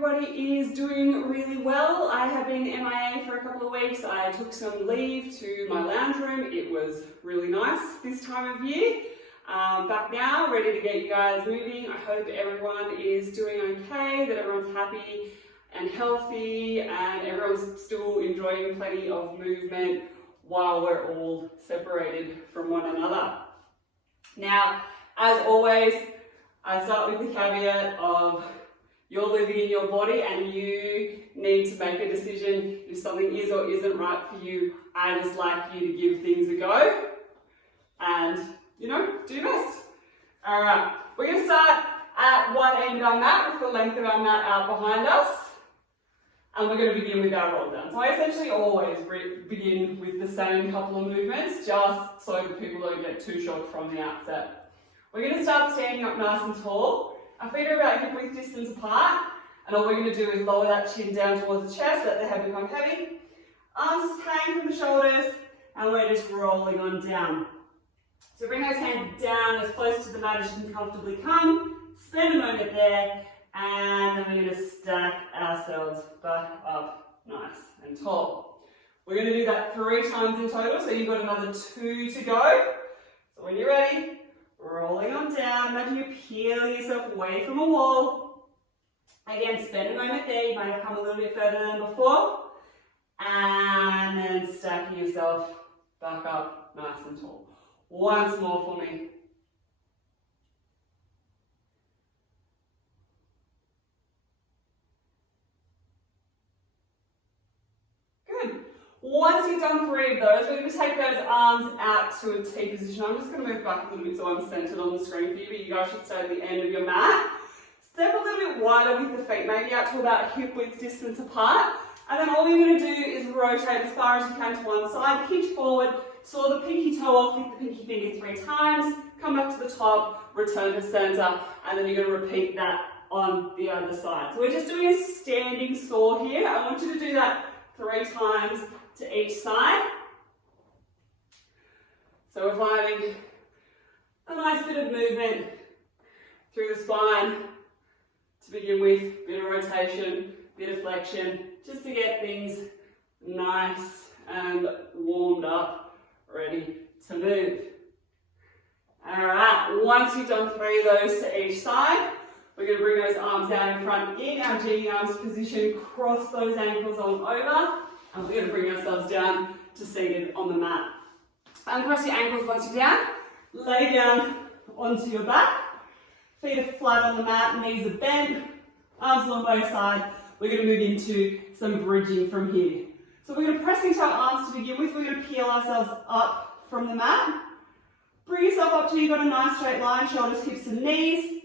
everybody is doing really well. I have been MIA for a couple of weeks. I took some leave to my lounge room. It was really nice this time of year. Back now, ready to get you guys moving. I hope everyone is doing okay, that everyone's happy and healthy, and everyone's still enjoying plenty of movement while we're all separated from one another. Now, as always, I start with the caveat of you're living in your body and you need to make a decision if something is or isn't right for you. I just like you to give things a go and, you know, do your best. All right, we're going to start at one end of our mat with the length of our mat out behind us. And we're going to begin with our roll down. So I essentially always begin with the same couple of movements, just so that people don't get too shocked from the outset. We're going to start standing up nice and tall. Our feet are about hip width distance apart, and all we're going to do is lower that chin down towards the chest, let the head become heavy. Arms just hang from the shoulders, and we're just rolling on down. So bring those hands down as close to the mat as you can comfortably come. Spend a moment there, and then we're going to stack ourselves back up nice and tall. We're going to do that 3 times in total, so you've got another 2 to go. So when you're ready, rolling on down, imagine you're peeling yourself away from a wall. Again, spend a moment there, you might have come a little bit further than before. And then stacking yourself back up nice and tall. Once more for me. Good. Once you've done 3 of those, we're going to take those arms out to a T position. I'm just going to move back a little bit so I'm centered on the screen for you, but you guys should stay at the end of your mat. Step a little bit wider with the feet, maybe out to about hip width distance apart. And then all you're going to do is rotate as far as you can to one side, pinch forward, saw the pinky toe off, lift the pinky finger 3 times, come back to the top, return to center, and then you're going to repeat that on the other side. So we're just doing a standing saw here. I want you to do that 3 times to each side. So we're finding a nice bit of movement through the spine to begin with, bit of rotation, bit of flexion, just to get things nice and warmed up, ready to move. All right, once you've done 3 of those to each side, we're going to bring those arms down in front in our G arms position, cross those ankles on over, and we're going to bring ourselves down to seated on the mat. Uncross your ankles once you're down, lay down onto your back, feet are flat on the mat, knees are bent, arms along both sides. We're going to move into some bridging from here. So we're going to press into our arms to begin with. We're going to peel ourselves up from the mat. Bring yourself up till you've got a nice straight line, shoulders, hips and knees.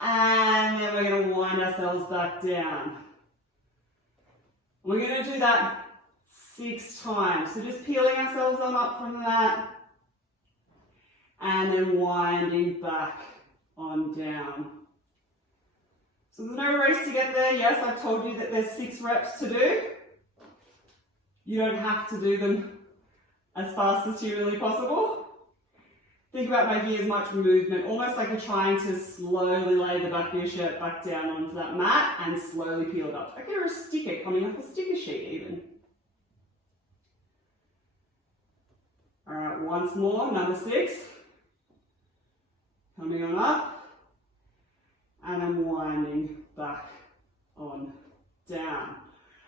And then we're going to wind ourselves back down. We're going to do that 6 times. So just peeling ourselves on up from the mat. And then winding back on down. So there's no race to get there. Yes, I've told you that there's 6 reps to do. You don't have to do them as fast as humanly possible. Think about making as much movement, almost like you're trying to slowly lay the back of your shirt back down onto that mat and slowly peel it up. Like you're a sticker coming off a sticker sheet even. All right, once more, number 6. Coming on up. And I'm winding back on down.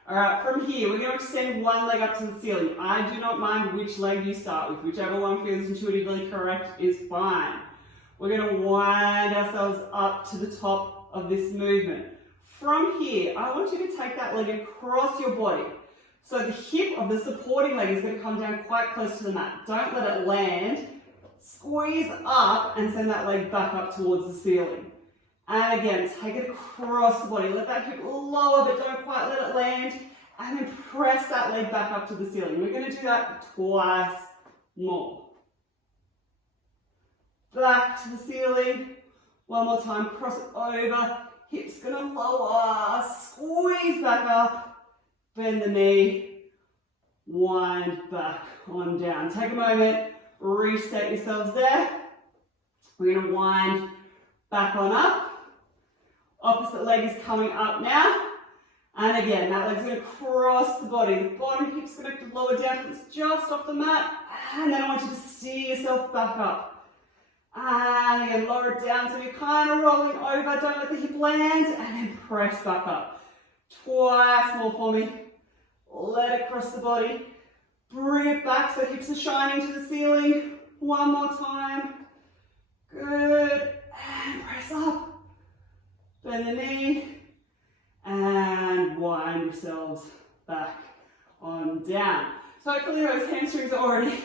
All right, from here, we're going to extend one leg up to the ceiling. I do not mind which leg you start with. Whichever one feels intuitively correct is fine. We're going to wind ourselves up to the top of this movement. From here, I want you to take that leg across your body. So the hip of the supporting leg is going to come down quite close to the mat. Don't let it land. Squeeze up and send that leg back up towards the ceiling. And again, take it across the body. Let that hip lower, but don't quite let it land. And then press that leg back up to the ceiling. We're going to do that twice more. Back to the ceiling. One more time, cross it over. Hips going to lower. Squeeze back up. Bend the knee. Wind back on down. Take a moment. Reset yourselves there. We're going to wind back on up. Opposite leg is coming up now. And again, that leg's going to cross the body. The bottom hip's going to lower down till it's just off the mat. And then I want you to steer yourself back up. And again, lower it down so you're kind of rolling over. Don't let the hip land. And then press back up. Twice more for me. Let it cross the body. Bring it back so hips are shining to the ceiling. One more time. Good. And press up. Bend the knee. And wind yourselves back on down. So hopefully those hamstrings are already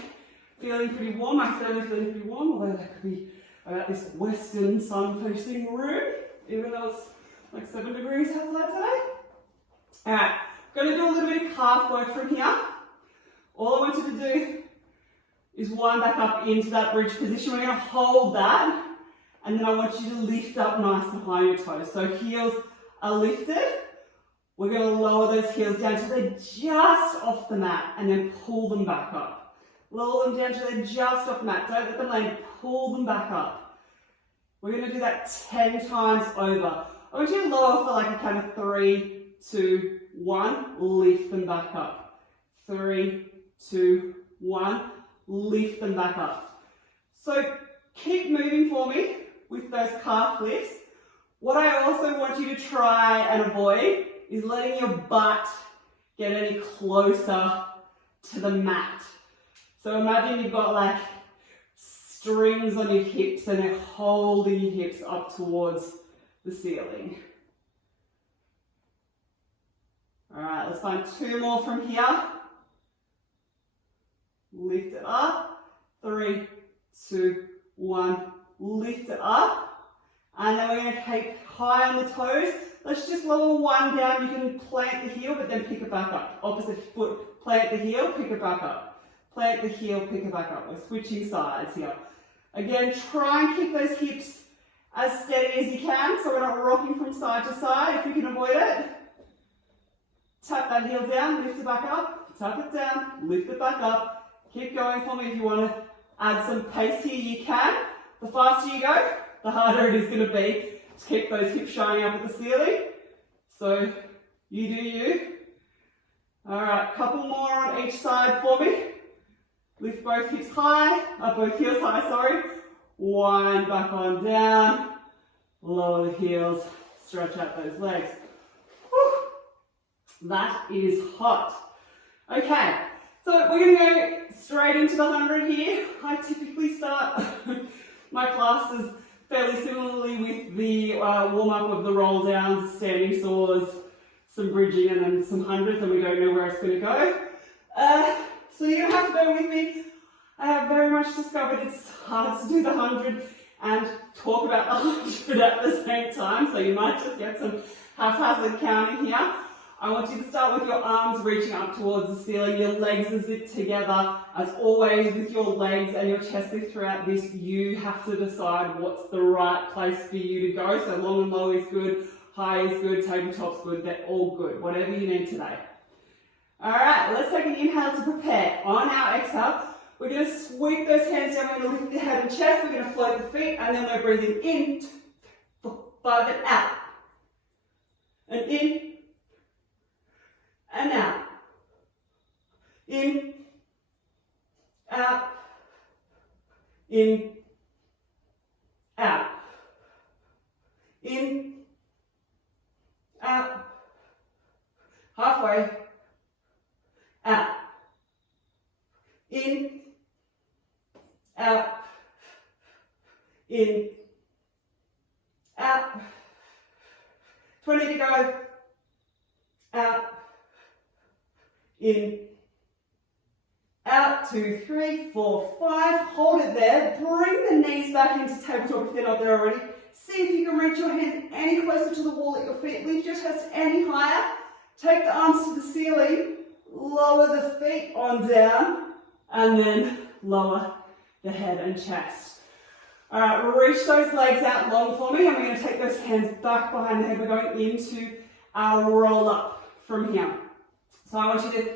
feeling pretty warm. I'm certainly feeling pretty warm, although that could be about this western sun-facing room, even though it's like 7 degrees outside today. Alright, going to do a little bit of calf work from here. All I want you to do is wind back up into that bridge position. We're going to hold that, and then I want you to lift up nice and high on your toes. So heels are lifted. We're going to lower those heels down till they're just off the mat and then pull them back up. Lower them down till they're just off the mat. Don't let them land. Pull them back up. We're going to do that 10 times over. I want you to lower for like a count of 3, 2, 1. Lift them back up. 3, 2, 1. Lift them back up. So keep moving for me with those calf lifts. What I also want you to try and avoid is letting your butt get any closer to the mat. So imagine you've got like strings on your hips and they're holding your hips up towards the ceiling. All right, let's find 2 more from here. Lift it up. 3, 2, 1. Lift it up. And then we're going to keep high on the toes. Let's just lower 1 down. You can plant the heel, but then pick it back up. Opposite foot, plant the heel, pick it back up. Plant the heel, pick it back up. We're switching sides here. Again, try and keep those hips as steady as you can, so we're not rocking from side to side if we can avoid it. Tap that heel down, lift it back up. Tap it down, lift it back up. Keep going for me. If you want to add some pace here, you can. The faster you go, the harder it is going to be to keep those hips shining up at the ceiling. So you do you. All right, couple more on each side for me. Lift both hips high, both heels high, sorry. Wind back on down. Lower the heels, stretch out those legs. Whew. That is hot. Okay, so we're going to go straight into the 100 here. I typically start my classes fairly similarly with the warm-up of the roll downs, standing saws, some bridging and then some hundreds, and we don't know where it's going to go. So you're going to have to bear with me. I have very much discovered it's hard to do the 100 and talk about the 100 at the same time, so you might just get some haphazard counting here. I want you to start with your arms reaching up towards the ceiling, your legs are zipped together. As always, with your legs and your chest lift throughout this, you have to decide what's the right place for you to go. So long and low is good, high is good, tabletop's good, they're all good, whatever you need today. All right, let's take an inhale to prepare. On our exhale, we're going to sweep those hands down, we're going to lift the head and chest, we're going to float the feet, and then we're breathing in, 5 and out. And in, and out. In, out, in, out. In, out, halfway, out. In, out, in, out. 20 to go. Out, in, out, 2, 3, 4, 5. Hold it there. Bring the knees back into tabletop if they're not there already. See if you can reach your hands any closer to the wall at your feet. Lift your chest any higher. Take the arms to the ceiling. Lower the feet on down. And then lower the head and chest. All right, reach those legs out long for me. And we're going to take those hands back behind the head. We're going into our roll up from here. So I want you to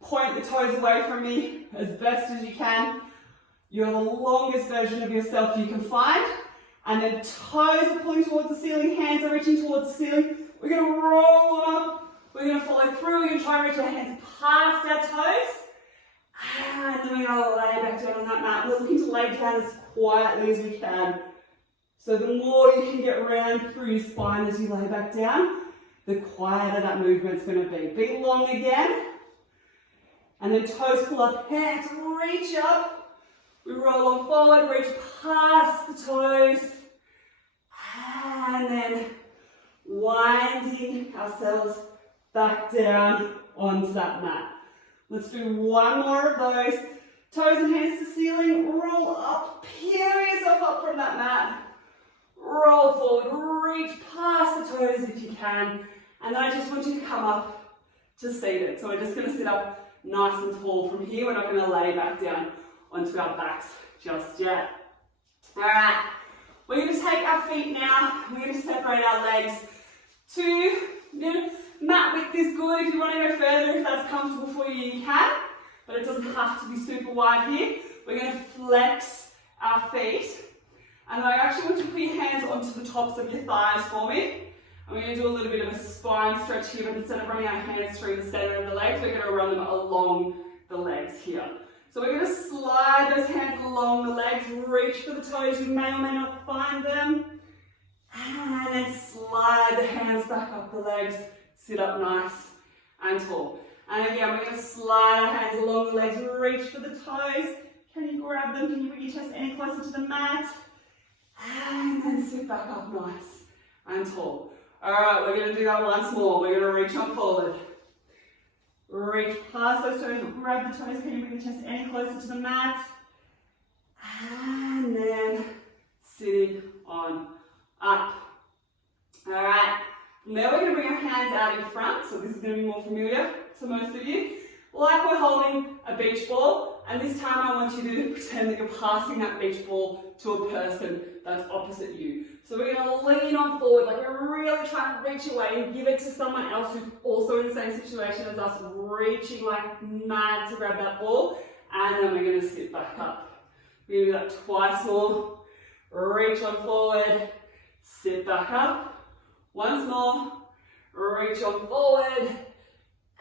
point the toes away from me as best as you can. You're the longest version of yourself you can find. And then toes are pulling towards the ceiling, hands are reaching towards the ceiling. We're going to roll them up. We're going to follow through. We're going to try and reach our hands past our toes. And then we're going to lay back down on that mat. We're looking to lay down as quietly as we can. So the more you can get round through your spine as you lay back down, the quieter that movement's going to be. Be long again. And then toes pull up, hands reach up. We roll on forward, reach past the toes. And then winding ourselves back down onto that mat. Let's do one more of those. Toes and hands to the ceiling, roll up, peel yourself up from that mat. Roll forward, reach past the toes if you can. And then I just want you to come up to seated. So we're just going to sit up nice and tall from here. We're not going to lay back down onto our backs just yet. All right, we're going to take our feet now. We're going to separate our legs to, mat width is good. If you want to go further, if that's comfortable for you, you can. But it doesn't have to be super wide here. We're going to flex our feet. And I actually want you to put your hands onto the tops of your thighs for me. And we're going to do a little bit of a spine stretch here, but instead of running our hands through the center of the legs, we're going to run them along the legs here. So we're going to slide those hands along the legs, reach for the toes, you may or may not find them. And then slide the hands back up the legs, sit up nice and tall. And again, we're going to slide our hands along the legs, reach for the toes. Can you grab them? Can you bring your chest any closer to the mat? And then sit back up nice and tall. Alright, we're going to do that once more. We're going to reach on forward. Reach past those toes, grab the toes. Can you bring the chest any closer to the mat? And then sitting on up. Alright, from there we're going to bring our hands out in front. So this is going to be more familiar to most of you. Like we're holding a beach ball, and this time I want you to pretend that you're passing that beach ball to a person that's opposite you. So we're going to lean on forward, like we're really trying to reach away and give it to someone else who's also in the same situation as us, reaching like mad to grab that ball, and then we're going to sit back up. We're going to do that twice more. Reach on forward, sit back up. Once more, reach on forward,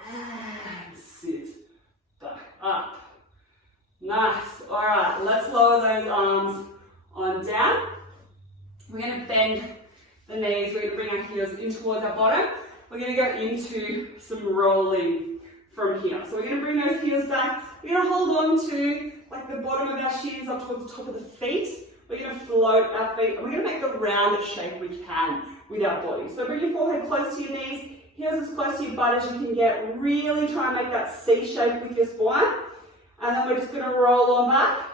and sit back up. Nice. All right, let's lower those arms on down. We're going to bend the knees. We're going to bring our heels in towards our bottom. We're going to go into some rolling from here. So we're going to bring those heels back. We're going to hold on to like the bottom of our shins up towards the top of the feet. We're going to float our feet, and we're going to make the roundest shape we can with our body. So bring your forehead close to your knees, heels as close to your butt as you can get. Really try and make that C shape with your spine. And then we're just going to roll on back,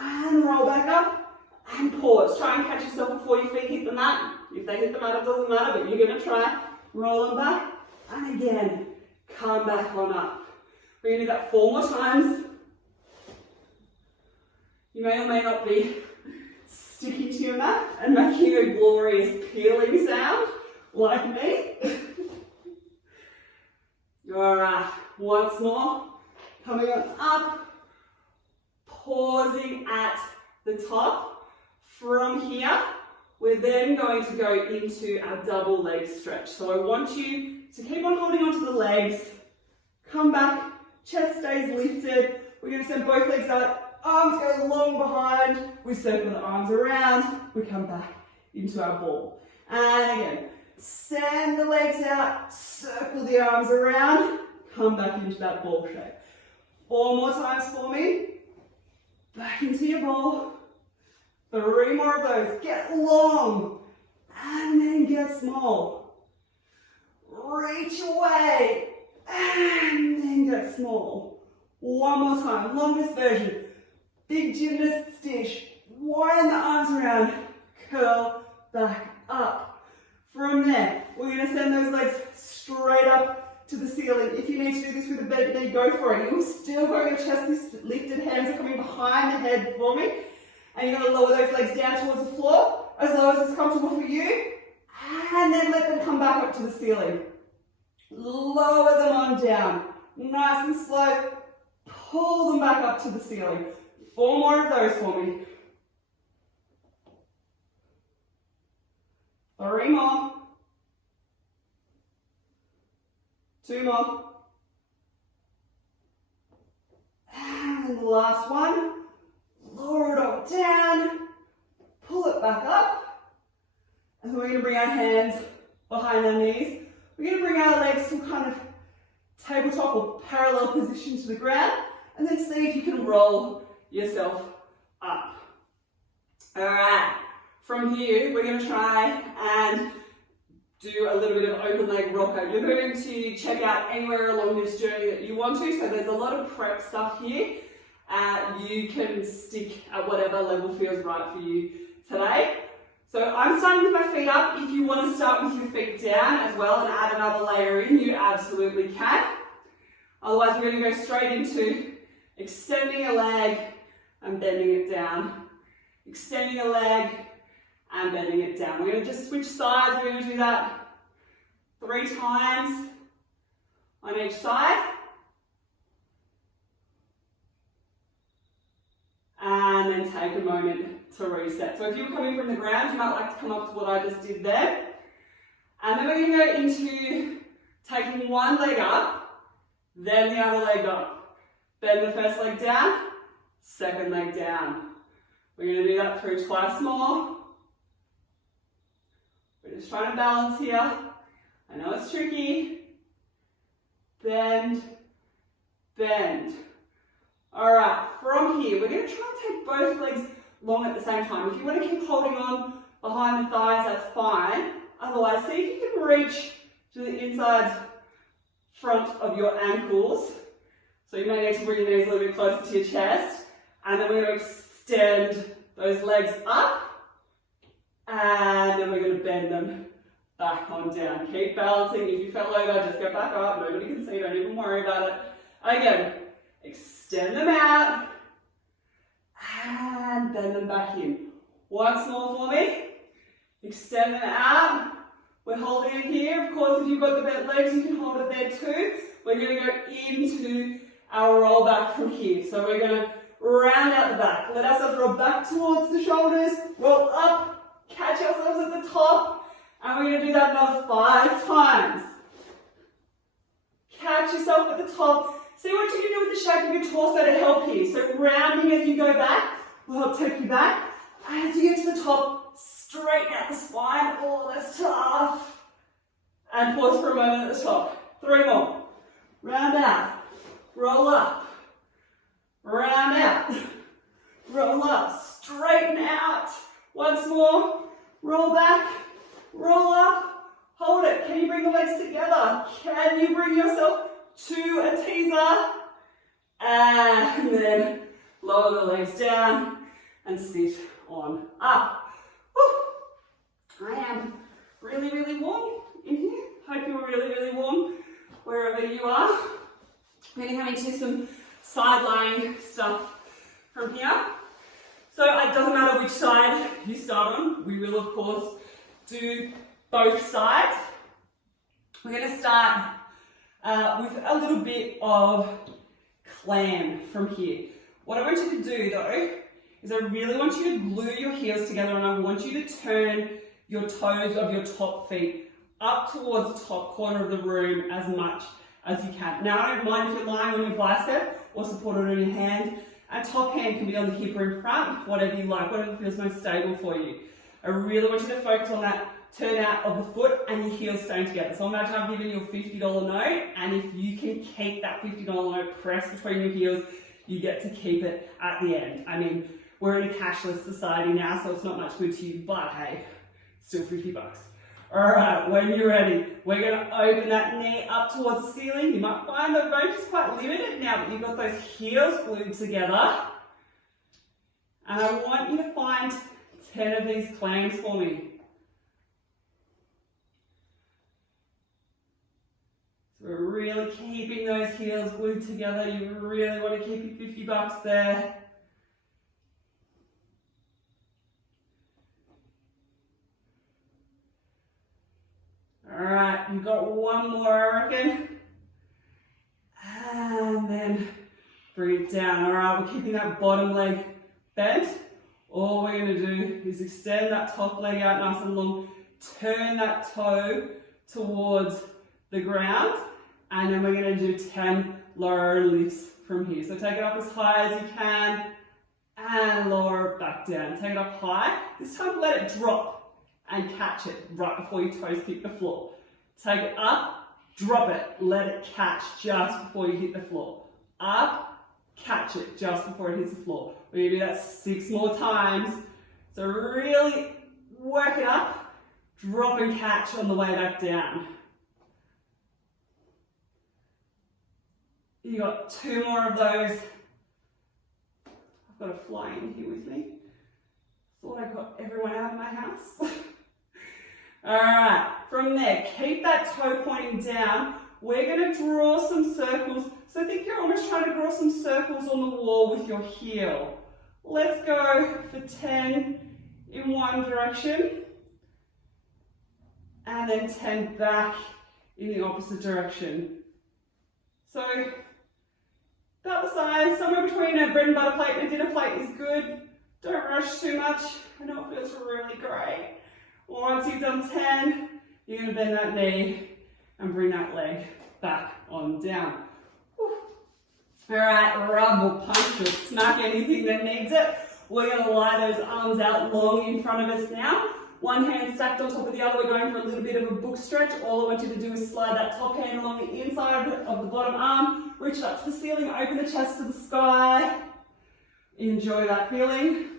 and roll back up. And pause. Try and catch yourself before your feet hit the mat. If they hit the mat, it doesn't matter, but you're going to try. Roll them back. And again, come back on up. We're going to do that 4 more times. You may or may not be sticking to your mat and making a glorious peeling sound, like me. Alright, once more. Coming on up. Pausing at the top. From here, we're then going to go into our double leg stretch. So I want you to keep on holding onto the legs, come back, chest stays lifted. We're going to send both legs out, arms go long behind, we circle the arms around, we come back into our ball. And again, send the legs out, circle the arms around, come back into that ball shape. 4 more times for me. Back into your ball. 3 more of those. Get long and then get small. Reach away and then get small. 1 more time. Longest version. Big gymnast dish. Wind the arms around. Curl back up. From there, we're going to send those legs straight up to the ceiling. If you need to do this with a bent knee, go for it. You'll still go your chest lifted. Hands are coming behind the head for me. And you're going to lower those legs down towards the floor, as low as it's comfortable for you. And then let them come back up to the ceiling. Lower them on down. Nice and slow. Pull them back up to the ceiling. 4 more of those for me. 3 more. 2 more. And the last one. Lower it all down. Pull it back up. And then we're going to bring our hands behind our knees. We're going to bring our legs to kind of tabletop or parallel position to the ground. And then see if you can roll yourself up. Alright, from here we're going to try and do a little bit of open leg rocker. You're going to check out anywhere along this journey that you want to, so there's a lot of prep stuff here. You can stick at whatever level feels right for you today. So I'm starting with my feet up. If you want to start with your feet down as well and add another layer in, you absolutely can. Otherwise we're going to go straight into extending a leg and bending it down. Extending a leg and bending it down. We're going to just switch sides. We're going to do that 3 times on each side. And then take a moment to reset. So if you're coming from the ground, you might like to come up to what I just did there. And then we're going to go into taking one leg up, then the other leg up. Bend the first leg down, second leg down. We're going to do that through twice more. We're just trying to balance here. I know it's tricky. Bend, bend. Alright, from here, we're going to try and take both legs long at the same time. If you want to keep holding on behind the thighs, that's fine. Otherwise, see if you can reach to the inside front of your ankles. So you may need to bring your knees a little bit closer to your chest. And then we're going to extend those legs up. And then we're going to bend them back on down. Keep balancing. If you fell over, just get back up. Nobody can see, don't even worry about it. Again, extend them out. And bend them back in. Once more for me. Extend them out. We're holding it here. Of course, if you've got the bent legs, you can hold it there too. We're going to go into our roll back from here. So we're going to round out the back. Let ourselves roll back towards the shoulders. Roll up. Catch ourselves at the top. And we're going to do that another 5 times. Catch yourself at the top. See what you can do with the shape of your torso to help here. So rounding as you go back will help take you back. As you get to the top, straighten out the spine. Oh, that's tough. And pause for a moment at the top. 3 more. Round out. Roll up. Round out. Roll up. Straighten out. Once more. Roll back. Roll up. Hold it. Can you bring the legs together? Can you bring yourself to a teaser? And then lower the legs down and sit on up. Woo. I am really, really warm in here. Hope you're really, really warm wherever you are. We're going to come into some side lying stuff from here. So it doesn't matter which side you start on. We will, of course, do both sides. We're going to start with a little bit of clam from here. What I want you to do though, is I really want you to glue your heels together and I want you to turn your toes of your top feet up towards the top corner of the room as much as you can. Now I don't mind if you're lying on your bicep or supported on your hand, and top hand can be on the hip or in front, whatever you like, whatever feels most stable for you. I really want you to focus on that turnout of the foot and your heels staying together. So imagine I've given you a $50 note, and if you can keep that $50 note pressed between your heels, you get to keep it at the end. I mean, we're in a cashless society now, so it's not much good to you, but hey, still $50. Alright, when you're ready, we're going to open that knee up towards the ceiling. You might find the range is quite limited now that you've got those heels glued together. And I want you to find 10 of these clams for me. So we're really keeping those heels glued together. You really want to keep your $50 there. Alright, you've got one more, I reckon. And then bring it down. Alright, we're keeping that bottom leg bent. All we're going to do is extend that top leg out nice and long. Turn that toe towards the ground. And then we're going to do 10 lower lifts from here. So take it up as high as you can and lower it back down. Take it up high. This time let it drop and catch it right before your toes hit the floor. Take it up, drop it, let it catch just before you hit the floor. Up, catch it just before it hits the floor. We're going to do that 6 more times. So really work it up, drop and catch on the way back down. You got 2 more of those. I've got a fly in here with me. Thought I got everyone out of my house. All right, from there, keep that toe pointing down. We're going to draw some circles. So I think you're almost trying to draw some circles on the wall with your heel. Let's go for 10 in one direction. And then 10 back in the opposite direction. So, about the size, somewhere between a bread and butter plate and a dinner plate is good. Don't rush too much. I know it feels really great. Once you've done 10, you're going to bend that knee and bring that leg back on down. Whew. All right, rub or punch or smack anything that needs it. We're going to lie those arms out long in front of us now. One hand stacked on top of the other. We're going for a little bit of a book stretch. All I want you to do is slide that top hand along the inside of the bottom arm. Reach up to the ceiling, open the chest to the sky. Enjoy that feeling.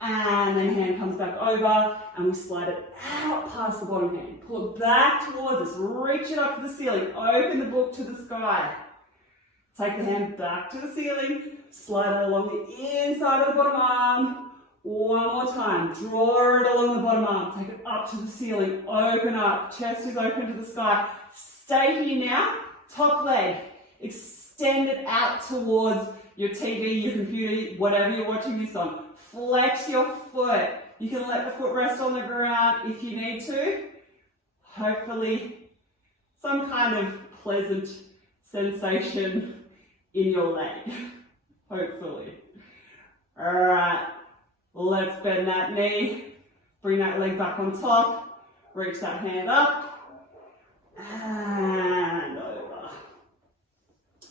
And then hand comes back over and we slide it out past the bottom hand. Pull it back towards us. Reach it up to the ceiling. Open the book to the sky. Take the hand back to the ceiling. Slide it along the inside of the bottom arm. One more time. Draw it along the bottom arm. Take it up to the ceiling. Open up. Chest is open to the sky. Stay here now. Top leg. Extend it out towards your TV, your computer, whatever you're watching this on. Flex your foot. You can let the foot rest on the ground if you need to. Hopefully, some kind of pleasant sensation in your leg. Hopefully. All right. Let's bend that knee. Bring that leg back on top. Reach that hand up. And over.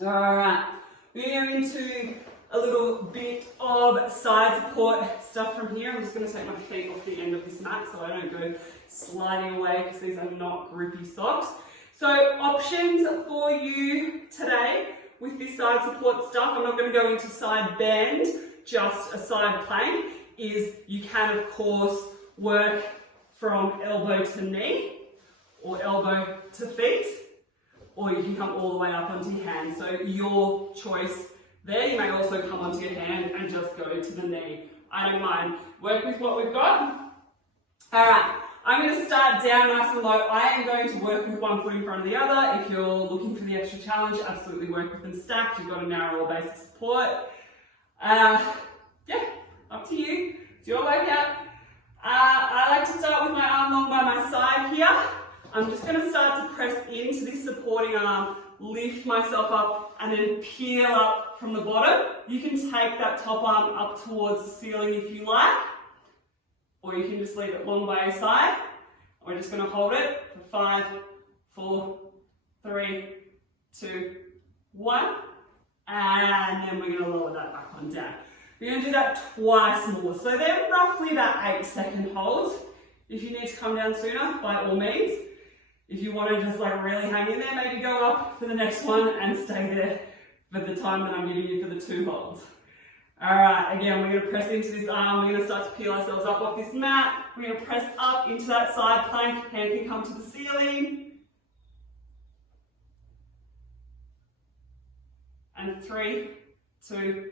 All right. We're going into a little bit of side support stuff from here. I'm just going to take my feet off the end of this mat so I don't go sliding away because these are not grippy socks. So options for you today with this side support stuff, I'm not going to go into side bend, just a side plank, is you can of course work from elbow to knee or elbow to feet, or you can come all the way up onto your hand. So your choice there. You may also come onto your hand and just go to the knee. I don't mind. Work with what we've got. All right, I'm going to start down nice and low. I am going to work with one foot in front of the other. If you're looking for the extra challenge, absolutely work with them stacked. You've got a narrower base of support. Yeah, up to you. It's your workout. I like to start with my arm long by my side here. I'm just going to start to press into this supporting arm, lift myself up, and then peel up from the bottom. You can take that top arm up towards the ceiling if you like, or you can just leave it long by your side. We're just going to hold it for 5, 4, 3, 2, 1, and then we're going to lower that back on down. We're going to do that twice more. So they're roughly about 8-second holds. If you need to come down sooner, by all means. If you want to just like really hang in there, maybe go up for the next one and stay there for the time that I'm giving you for the 2 holds. All right, again, we're going to press into this arm. We're going to start to peel ourselves up off this mat. We're going to press up into that side plank. Hand can come to the ceiling. And 3, 2,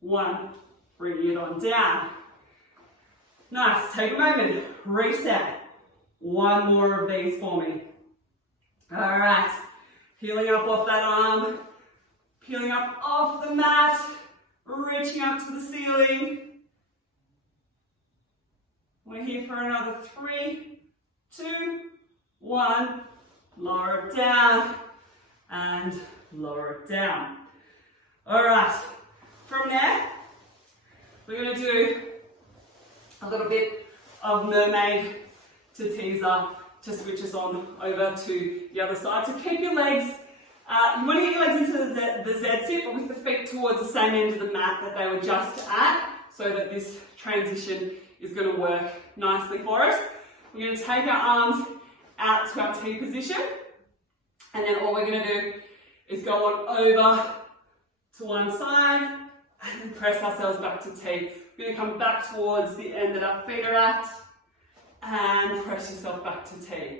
1. Bring it on down. Nice. Take a moment. Reset. One more of these for me. All right. Peeling up off that arm. Peeling up off the mat. Reaching up to the ceiling. We're here for another 3, 2, 1. Lower it down. And lower it down. All right. From there, we're going to do a little bit of mermaid to teaser to switch us on over to the other side. So keep your legs, you want to get your legs into the Z sit, but with the feet towards the same end of the mat that they were just at, so that this transition is going to work nicely for us. We're going to take our arms out to our T position, and then all we're going to do is go on over to one side and then press ourselves back to T. We're going to come back towards the end that our feet are at and press yourself back to T.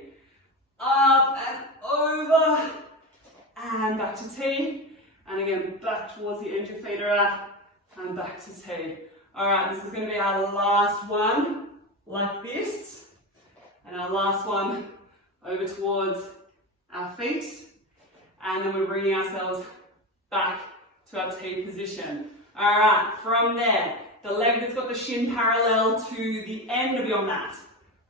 Up and over and back to T, and again back towards the end your feet are at and back to T. Alright, this is going to be our last one like this, and our last one over towards our feet, and then we're bringing ourselves back to our T position. Alright, from there, the leg that's got the shin parallel to the end of your mat,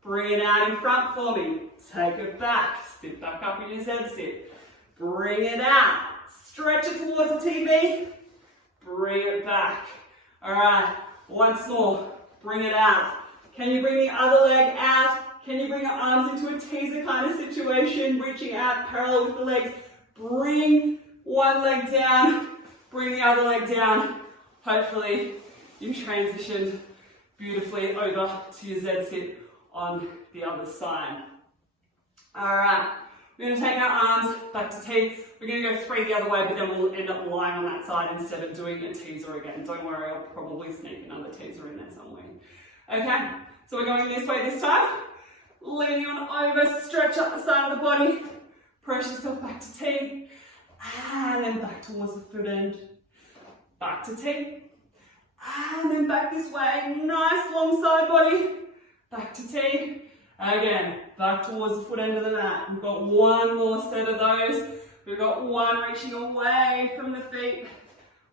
bring it out in front for me, take it back, sit back up in your Z sit, bring it out, stretch it towards the TV, bring it back. Alright, once more, bring it out. Can you bring the other leg out? Can you bring your arms into a teaser kind of situation, reaching out parallel with the legs? Bring one leg down, bring the other leg down. Hopefully you transitioned beautifully over to your Z sit on the other side. Alright, we're going to take our arms back to T. We're going to go 3 the other way, but then we'll end up lying on that side instead of doing a teaser again. Don't worry, I'll probably sneak another teaser in there somewhere. Okay, so we're going this way this time. Leaning on over, stretch up the side of the body, press yourself back to T, and then back towards the foot end. Back to T, and then back this way. Nice long side body. Back to T. Again, back towards the foot end of the mat. We've got one more set of those. We've got one reaching away from the feet.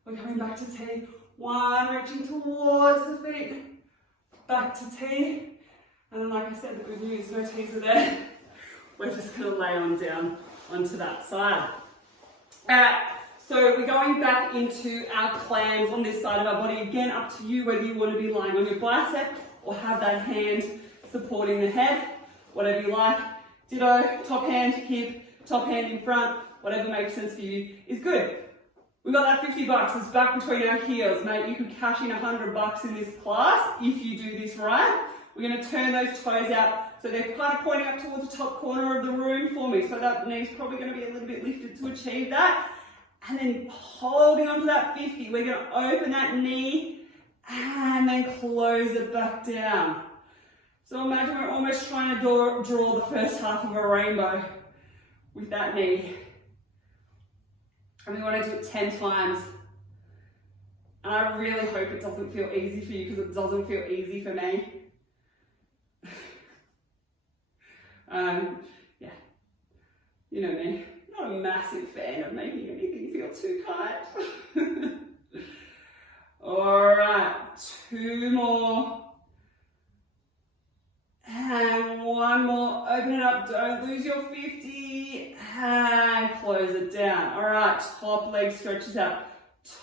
We're coming back to T. One reaching towards the feet. Back to T. And then, like I said, the good news, no teaser there. We're just going to lay on down onto that side. Alright, so we're going back into our clams on this side of our body. Again, up to you whether you want to be lying on your bicep or have that hand supporting the head, whatever you like. Ditto, top hand, hip, top hand in front, whatever makes sense for you is good. We've got that $50, it's back between our heels, mate. You could cash in $100 in this class if you do this right. We're going to turn those toes out so they're kind of pointing up towards the top corner of the room for me. So that knee's probably going to be a little bit lifted to achieve that. And then holding onto that 50, we're going to open that knee and then close it back down. So imagine we're almost trying to draw the first half of a rainbow with that knee. And we want to do it 10 times. And I really hope it doesn't feel easy for you, because it doesn't feel easy for me. Yeah, you know me, not a massive fan of making anything feel too tight. Alright, 2 more. And 1 more, open it up, don't lose your 50, and close it down. Alright, top leg stretches out,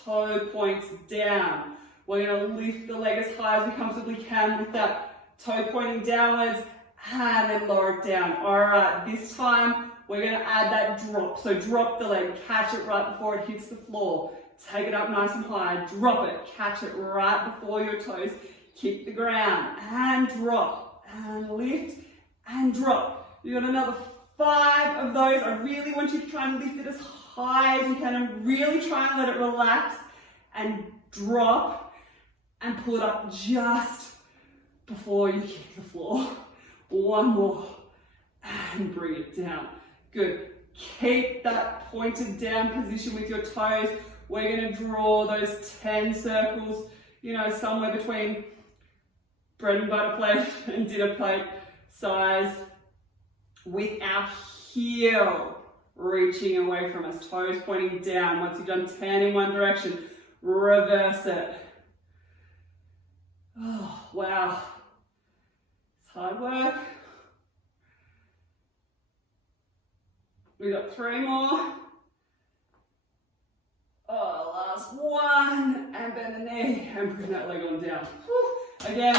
toe points down. We're going to lift the leg as high as we comfortably can with that toe pointing downwards, and then lower it down. Alright, this time we're going to add that drop. So drop the leg, catch it right before it hits the floor. Take it up nice and high, drop it, catch it right before your toes hit the ground, and drop, and lift, and drop. You've got another 5 of those. I really want you to try and lift it as high as you can, and really try and let it relax, and drop, and pull it up just before you hit the floor. 1 more, and bring it down. Good. Keep that pointed down position with your toes. We're going to draw those 10 circles, you know, somewhere between bread and butter plate and dinner plate size, with our heel reaching away from us, toes pointing down. Once you've done 10 in one direction, reverse it. Oh, wow. It's hard work. We've got 3 more. Oh, last one. And bend the knee and bring that leg on down. Whew. Again,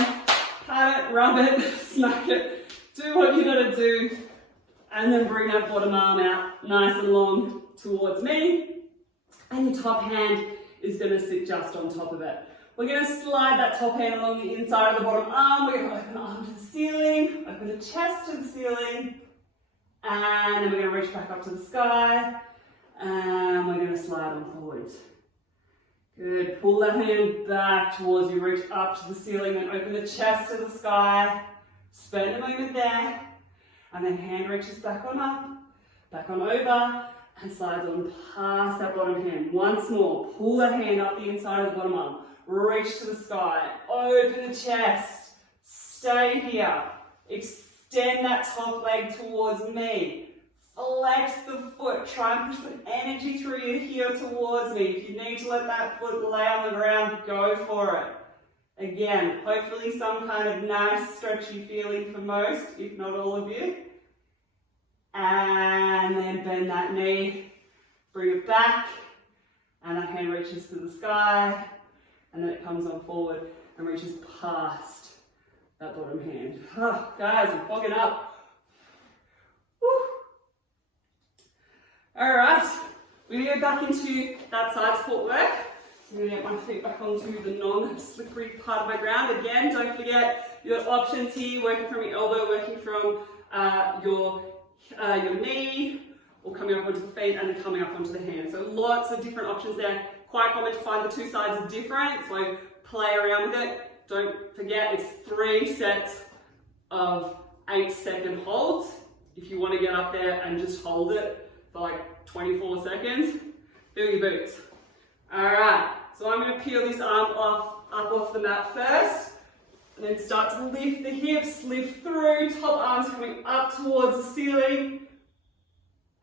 pat it, rub it, smack it do what you gotta do, and then bring that bottom arm out nice and long towards me, and your top hand is gonna sit just on top of it. We're gonna slide that top hand along the inside of the bottom arm. We're gonna open the arm to the ceiling, open the chest to the ceiling, and then we're gonna reach back up to the sky, and we're gonna slide on forwards. Good, pull that hand back towards you, reach up to the ceiling, then open the chest to the sky, spend a moment there, and then hand reaches back on up, back on over, and slides on past that bottom hand. Once more, pull that hand up the inside of the bottom arm, reach to the sky, open the chest, stay here, extend that top leg towards me, flex the foot, try and push some energy through your heel towards me. If you need to let that foot lay on the ground, go for it. Again, hopefully some kind of nice stretchy feeling for most, if not all of you. And then bend that knee, bring it back, and that hand reaches to the sky, and then it comes on forward and reaches past that bottom hand. Oh, guys, I'm fogging up. Woo. All right, we're gonna go back into that side support work. I'm gonna get my feet back onto the non-slippery part of my ground. Again, don't forget your options here, working from your elbow, working from your knee, or coming up onto the feet and then coming up onto the hand. So lots of different options there. Quite common to find the two sides are different, so play around with it. Don't forget it's 3 sets of 8-second holds. If you want to get up there and just hold it for like 24 seconds, do your boots. Alright, so I'm going to peel this arm up off the mat first, and then start to lift the hips, lift through, top arms coming up towards the ceiling.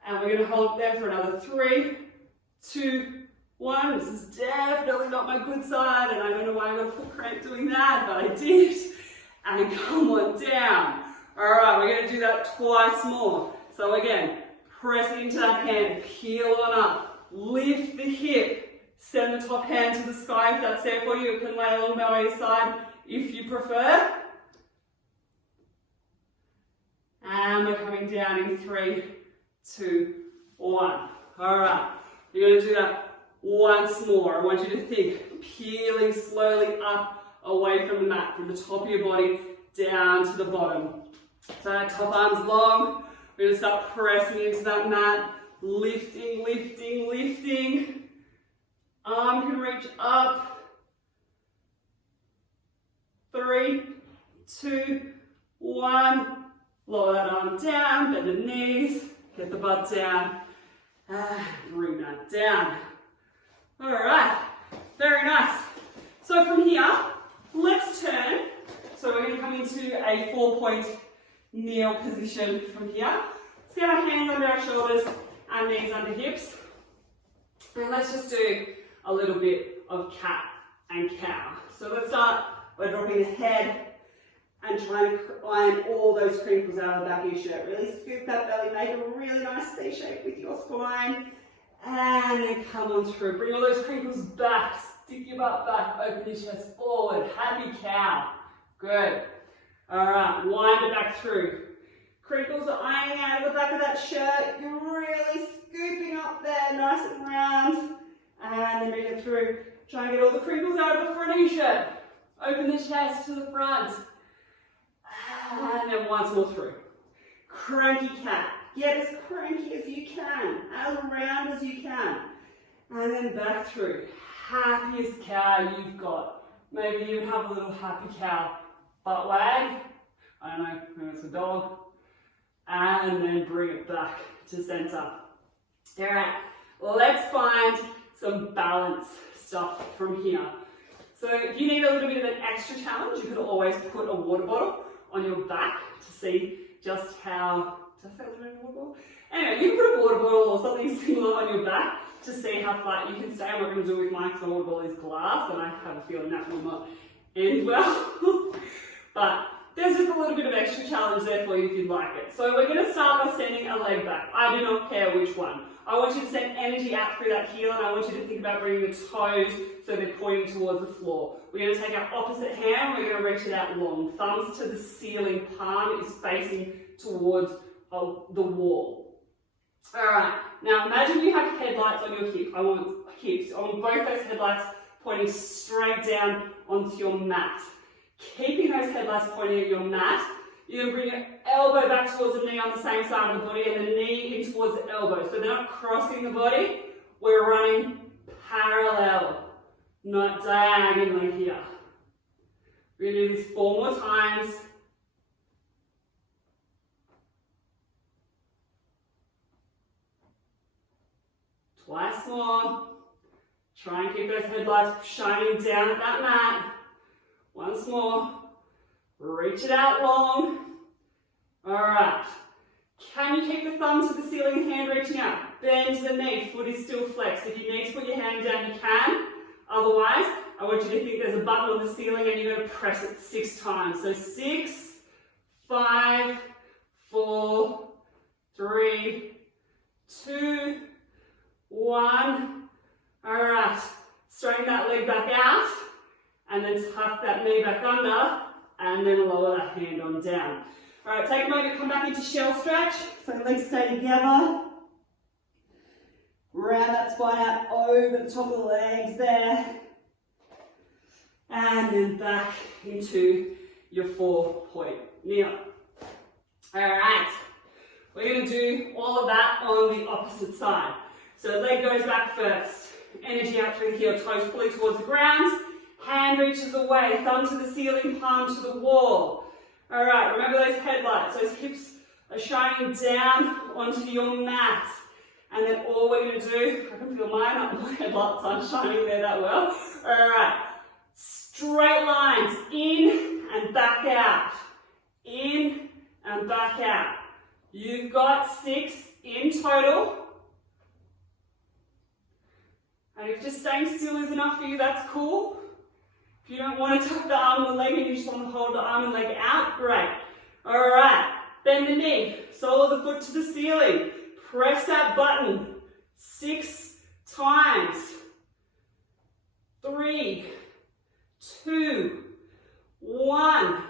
And we're going to hold there for another 3, 2, 1. This is definitely not my good side, and I don't know why I got a foot cramp doing that, but I did. And come on down. Alright, we're going to do that twice more. So again, press into that hand, peel on up, lift the hip, send the top hand to the sky if that's there for you. You can lay along by your side if you prefer. And we're coming down in 3, 2, 1. Alright, you're going to do that once more. I want you to think, peeling slowly up away from the mat, from the top of your body down to the bottom. So that top arm's long. We're going to start pressing into that mat, lifting, lifting, lifting. Arm can reach up. 3, 2, 1. Lower that arm down, bend the knees, get the butt down, and bring that down. All right, very nice. So from here, let's turn. So we're going to come into a 4-point kneel position from here. Let's get our hands under our shoulders and knees under hips. And let's just do a little bit of cat and cow. So let's start by dropping the head and trying to iron all those crinkles out of the back of your shirt. Really scoop that belly, make a really nice C shape with your spine. And then come on through. Bring all those crinkles back. Stick your butt back. Open your chest forward. Happy cow. Good. All right. Wind it back through. Crinkles are ironing out of the back of that shirt. You're really scooping up there, nice and round. And then bring it through. Try and get all the crinkles out of the front of your shirt. Open the chest to the front. And then once more through. Cranky cat. Get as cranky as you can, as round as you can. And then back through. Happiest cow you've got. Maybe you have a little happy cow butt wag. I don't know, maybe it's a dog. And then bring it back to center. All right, well, let's find some balance stuff from here. So if you need a little bit of an extra challenge, you could always put a water bottle on your back to see just how, did I say a little water bottle? Anyway, you can put a water bottle or something similar on your back to see how flat you can stay. I'm not going to do it with mine because my water bottle is glass and I have a feeling that will not end well. But there's just a little bit of extra challenge there for you if you'd like it. So we're going to start by sending a leg back. I do not care which one. I want you to send energy out through that heel, and I want you to think about bringing the toes so they're pointing towards the floor. We're going to take our opposite hand, we're going to reach it out long. Thumbs to the ceiling, palm is facing towards the wall. Alright, now imagine you have headlights on your hips. I want both those headlights pointing straight down onto your mat. Keeping those headlights pointing at your mat, you're going to bring your elbow back towards the knee on the same side of the body and the knee in towards the elbow. So they're not crossing the body, we're running parallel, not diagonally here. We're going to do this 4 more times. Twice more. Try and keep those headlights shining down at that mat. Once more. Reach it out long. Alright. Can you keep the thumb to the ceiling, hand reaching out? Bend to the knee, foot is still flexed. If you need to put your hand down, you can. Otherwise, I want you to think there's a button on the ceiling and you're going to press it 6 times. So 6, 5, 4, 3, 2, 1. Alright, straighten that leg back out and then tuck that knee back under and then lower that hand on down. Alright, take a moment, come back into shell stretch. So legs stay together. Round that spine out over the top of the legs there. And then back into your 4-point kneel. Alright, we're going to do all of that on the opposite side. So leg goes back first. Energy out through the heel, toes pulling towards the ground. Hand reaches away, thumb to the ceiling, palm to the wall. Alright, remember those headlights. Those hips are shining down onto your mat. And then all we're going to do, I can feel my headlights aren't shining there that well. Alright, straight lines, in and back out. In and back out. You've got 6 in total. And if just staying still is enough for you, that's cool. If you don't want to tuck the arm and the leg and you just want to hold the arm and leg out, great. Alright, bend the knee, sole of the foot to the ceiling. Press that button 6 times. 3, 2, 1.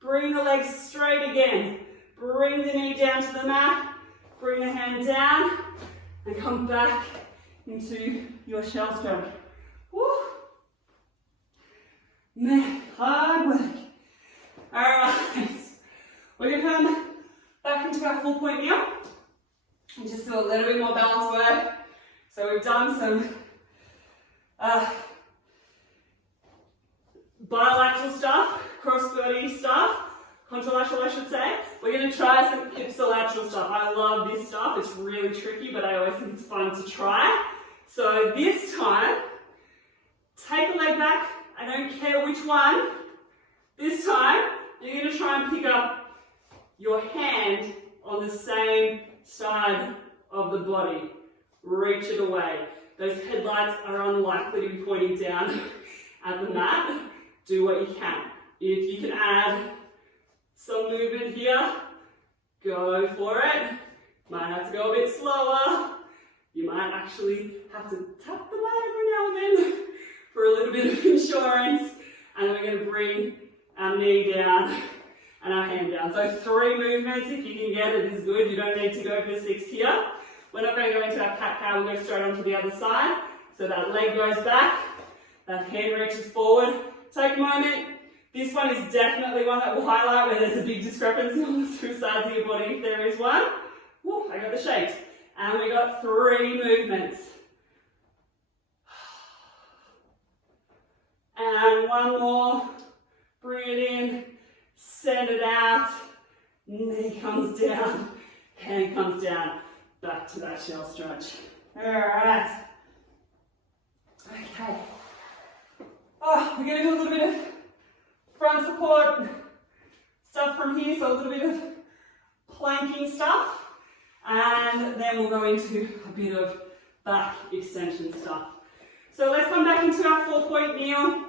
Bring the legs straight again. Bring the knee down to the mat. Bring the hand down and come back into your shell stretch. Woo! Man, hard work. Alright, we're going to come back into our 4-point kneel and just do a little bit more balance work. So we've done some bilateral stuff, cross-body stuff, contralateral I should say. We're going to try some ipsilateral stuff. I love this stuff. It's really tricky, but I always think it's fun to try. So this time, take a leg back. I don't care which one. This time, you're going to try and pick up your hand on the same side of the body. Reach it away. Those headlights are unlikely to be pointing down at the mat. Do what you can. If you can add some movement here, go for it. Might have to go a bit slower. You might actually have to tap the mat every now and then for a little bit of insurance. And we're going to bring our knee down and our hand down. So 3 movements, if you can get it, is good. You don't need to go for 6 here. We're not going to go into our cat-cow, we'll go straight onto the other side. So that leg goes back, that hand reaches forward. Take a moment. This one is definitely one that will highlight where there's a big discrepancy on the 2 sides of your body, if there is one. Woo, I got the shakes. And we got 3 movements. And one more. Bring it in, send it out. Knee comes down, hand comes down. Back to that shell stretch. Alright. Okay. Oh, we're going to do a little bit of front support stuff from here, so a little bit of planking stuff. And then we'll go into a bit of back extension stuff. So let's come back into our 4-point kneel.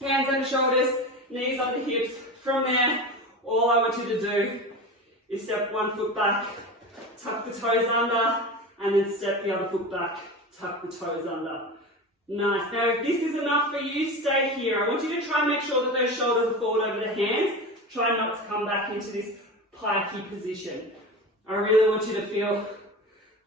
Hands on the shoulders, knees on the hips, from there, all I want you to do is step one foot back, tuck the toes under, and then step the other foot back, tuck the toes under. Nice. Now if this is enough for you, stay here. I want you to try and make sure that those shoulders are forward over the hands. Try not to come back into this pikey position. I really want you to feel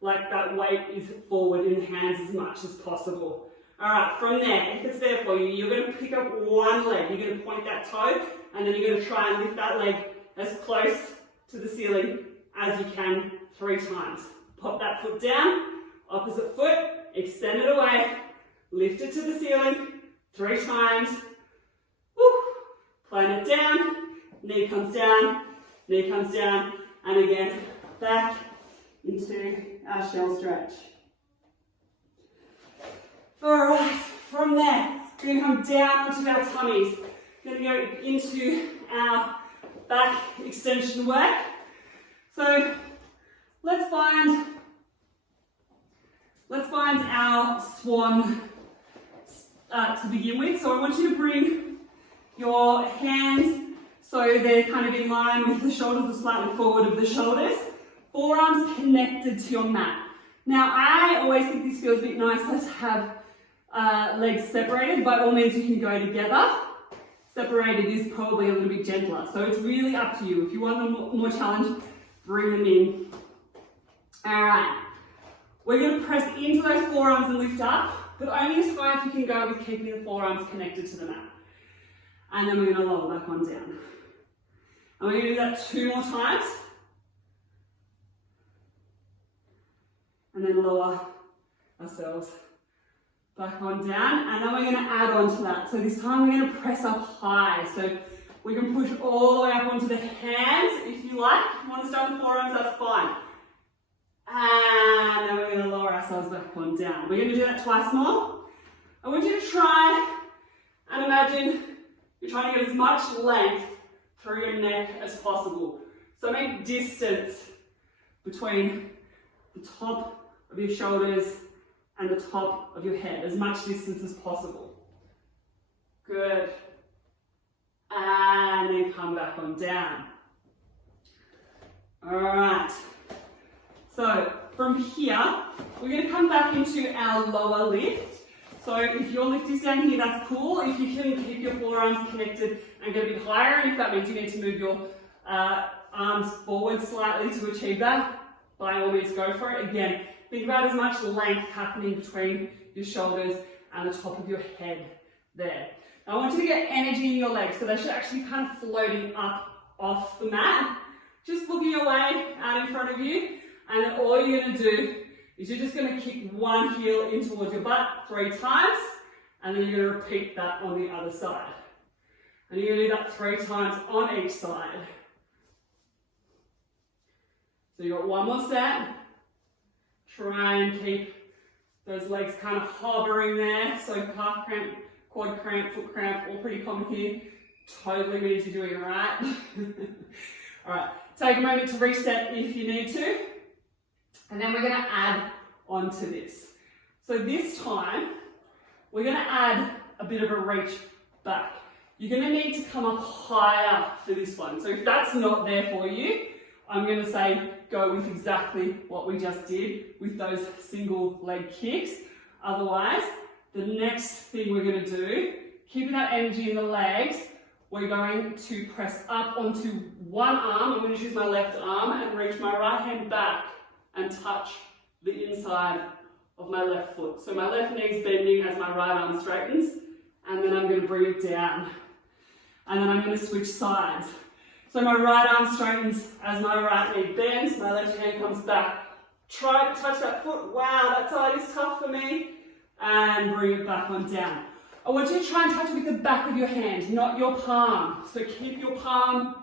like that weight is forward in the hands as much as possible. Alright, from there, if it's there for you, you're going to pick up one leg. You're going to point that toe, and then you're going to try and lift that leg as close to the ceiling as you can 3 times. Pop that foot down, opposite foot, extend it away, lift it to the ceiling 3 times. Woo. Plant it down, knee comes down, and again, back into our shell stretch. Alright, from there, we're going to come down onto our tummies. We're going to go into our back extension work. So let's find our swan to begin with. So I want you to bring your hands so they're kind of in line with the shoulders or slightly forward of the shoulders. Forearms connected to your mat. Now I always think this feels a bit nicer to have legs separated. By all means you can go together. Separated is probably a little bit gentler. So it's really up to you. If you want more challenge, bring them in. Alright. We're going to press into those forearms and lift up, but only as far as you can go with keeping the forearms connected to the mat. And then we're going to lower back on down. And we're going to do that 2 more times. And then lower ourselves back on down. And then we're going to add on to that. So this time we're going to press up high. So we can push all the way up onto the hands if you like. If you want to start with forearms, that's fine. And then we're going to lower ourselves back on down. We're going to do that twice more. I want you to try and imagine you're trying to get as much length through your neck as possible. So make distance between the top of your shoulders and the top of your head, as much distance as possible. Good. And then come back on down. All right. So from here, we're going to come back into our lower lift. So if your lift is down here, that's cool. If you can keep your forearms connected and get a bit higher, and if that means you need to move your arms forward slightly to achieve that, by all means go for it. Again, think about as much length happening between your shoulders and the top of your head there. Now I want you to get energy in your legs, so they should actually be kind of floating up off the mat. Just looking away out in front of you. And then all you're going to do is you're just going to kick one heel in towards your butt 3 times, and then you're going to repeat that on the other side. And you're going to do that 3 times on each side. So you've got one more set. Try and keep those legs kind of hovering there. So calf cramp, quad cramp, foot cramp, all pretty common here. Totally means you're doing it right. All right, take a moment to reset if you need to. And then we're going to add on to this. So this time, we're going to add a bit of a reach back. You're going to need to come up higher for this one. So if that's not there for you, I'm going to say go with exactly what we just did with those single leg kicks. Otherwise, the next thing we're going to do, keeping that energy in the legs, we're going to press up onto one arm. I'm going to choose my left arm and reach my right hand back and touch the inside of my left foot. So my left knee is bending as my right arm straightens, and then I'm going to bring it down. And then I'm going to switch sides. So my right arm straightens as my right knee bends, my left hand comes back. Try to touch that foot. Wow, that side is tough for me. And bring it back on down. I want you to try and touch it with the back of your hand, not your palm. So keep your palm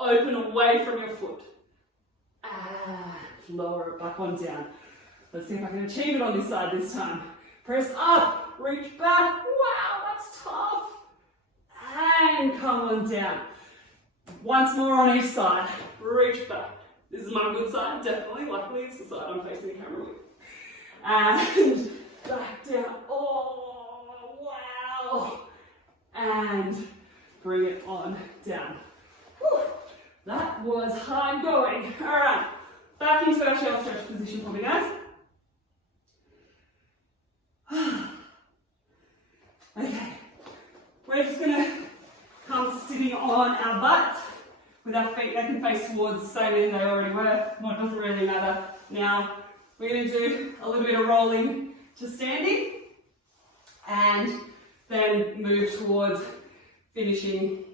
open away from your foot. Lower it back on down. Let's see if I can achieve it on this side this time. Press up, reach back. Wow, that's tough. And come on down. Once more on each side. Reach back. This is my good side, definitely. Luckily, it's the side I'm facing the camera with. And back down. Oh, wow. And bring it on down. Whew. That was hard going. All right, back into our shell stretch position for me, guys. Okay, we're just gonna come to sitting on our butts with our feet. They can face towards the same end they already were. Well, it doesn't really matter. Now, we're gonna do a little bit of rolling to standing and then move towards finishing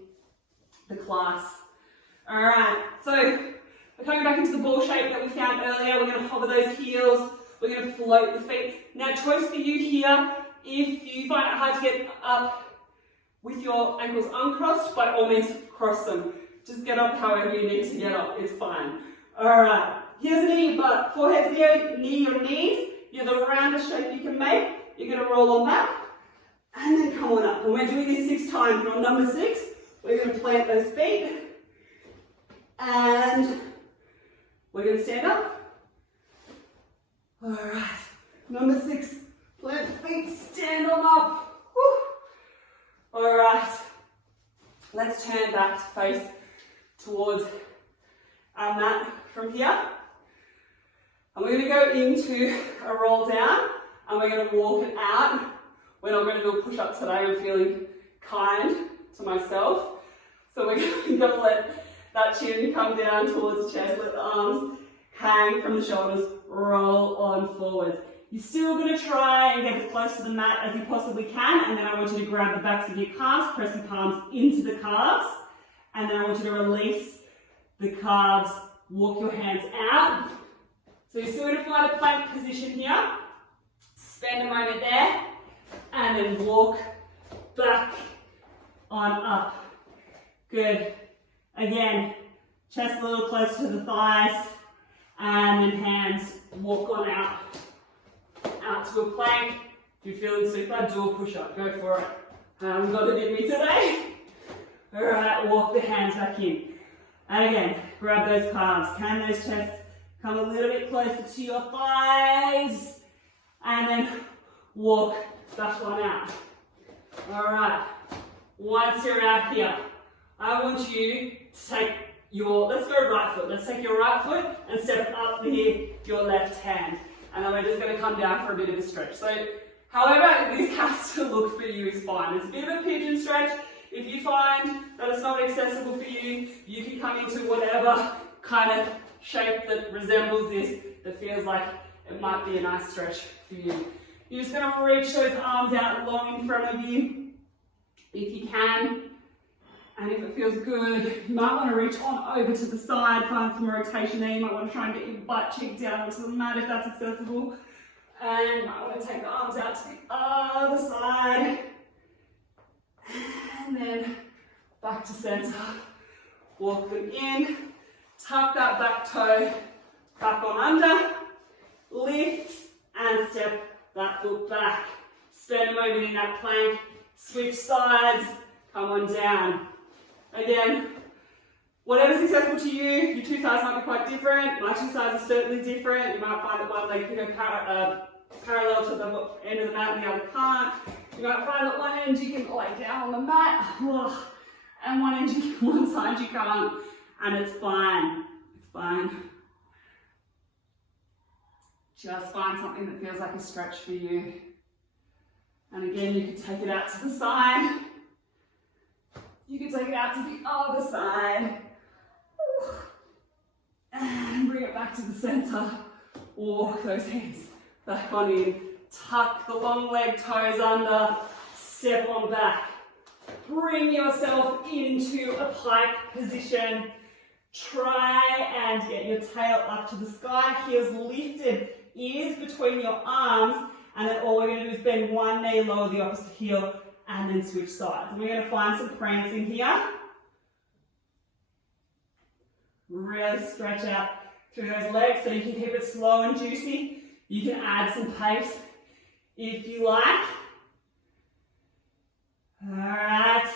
the class. All right, so we're coming back into the ball shape that we found earlier. We're gonna hover those heels. We're gonna float the feet. Now, choice for you here. If you find it hard to get up with your ankles uncrossed, by all means, cross them. Just get up however you need to get up, it's fine. All right, here's a knee, but forehead's near your knees. You're the roundest shape you can make. You're gonna roll on back, and then come on up. And we're doing this 6 times. On number 6, we're gonna plant those feet, and we're gonna stand up. All right, number 6. Plant feet, stand on up. Woo. All right, let's turn back to face towards our mat from here. And we're going to go into a roll down and we're going to walk it out. We're not going to do a push-up today. I'm feeling kind to myself. So we're going to let that chin come down towards the chest, let the arms hang from the shoulders, roll on forwards. You're still going to try and get as close to the mat as you possibly can, and then I want you to grab the backs of your calves, press your palms into the calves, and then I want you to release the calves, walk your hands out. So you're still going to find a plank position here, spend a moment there, and then walk back on up. Good. Again, chest a little closer to the thighs, and then hands walk on out. Out to a plank. If you're feeling super, do a push-up. Go for it. Haven't got to hit me today. All right, walk the hands back in. And again, grab those calves. Can those chests come a little bit closer to your thighs? And then walk back on out. All right. Once you're out here, I want you to take your, let's go right foot. Let's take your right foot and step up near your left hand. And then we're just going to come down for a bit of a stretch. So, however this has to look for you is fine. It's a bit of a pigeon stretch. If you find that it's not accessible for you, you can come into whatever kind of shape that resembles this, that feels like it might be a nice stretch for you. You're just going to reach those arms out long in front of you, if you can. And if it feels good, you might want to reach on over to the side, find some rotation there. You might want to try and get your butt cheek down onto the mat if that's accessible. And you might want to take the arms out to the other side. And then back to center. Walk them in. Tuck that back toe back on under. Lift and step that foot back. Spend a moment in that plank. Switch sides. Come on down. Again, whatever's accessible to you, your 2 sides might be quite different. My 2 sides are certainly different. You might find that one leg can go parallel to the end of the mat and the other can't. You might find that one end you can lay down on the mat, and one side you can't, and it's fine. It's fine. Just find something that feels like a stretch for you. And again, you can take it out to the side. You can take it out to the other side. And bring it back to the center. Walk those hands back on in. Tuck the long leg toes under. Step on back. Bring yourself into a pike position. Try and get your tail up to the sky. Heels lifted. Ears between your arms. And then all we're going to do is bend one knee, lower the opposite heel, and then switch sides. And we're going to find some prancing here. Really stretch out through those legs so you can keep it slow and juicy. You can add some pace if you like. Alright.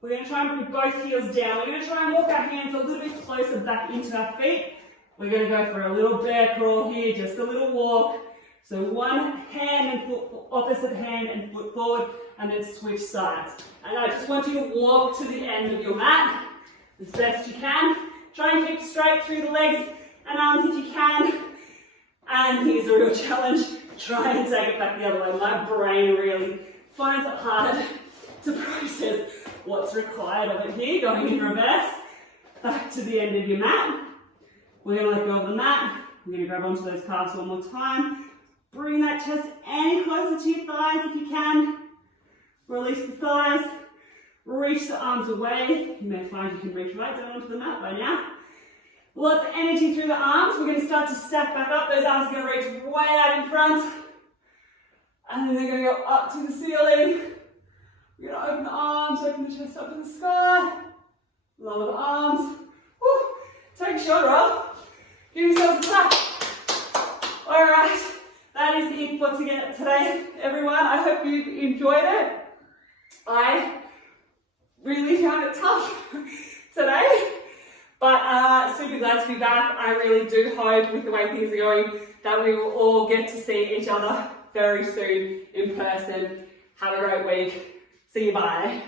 We're going to try and put both heels down. We're going to try and walk our hands a little bit closer back into our feet. We're going to go for a little bear crawl here, just a little walk. So one hand and foot, opposite hand and foot forward, and then switch sides. And I just want you to walk to the end of your mat, as best you can. Try and keep straight through the legs and arms if you can. And here's a real challenge. Try and take it back the other way. My brain really finds it hard to process what's required of it here. Going in reverse, back to the end of your mat. We're going to let go of the mat. We're going to grab onto those calves one more time. Bring that chest any closer to your thighs if you can. Release the thighs. Reach the arms away. You may find you can reach right down onto the mat by now. Lots of energy through the arms. We're going to start to stack back up. Those arms are going to reach way out in front. And then they're going to go up to the ceiling. We're going to open the arms, open the chest up to the sky. Lower the arms. Woo. Take a shoulder up. Give yourself a clap. Alright, that is it for today, everyone. I hope you enjoyed it. I really found it tough today. But super glad to be back. I really do hope, with the way things are going, that we will all get to see each other very soon in person. Have a great week. See you, bye.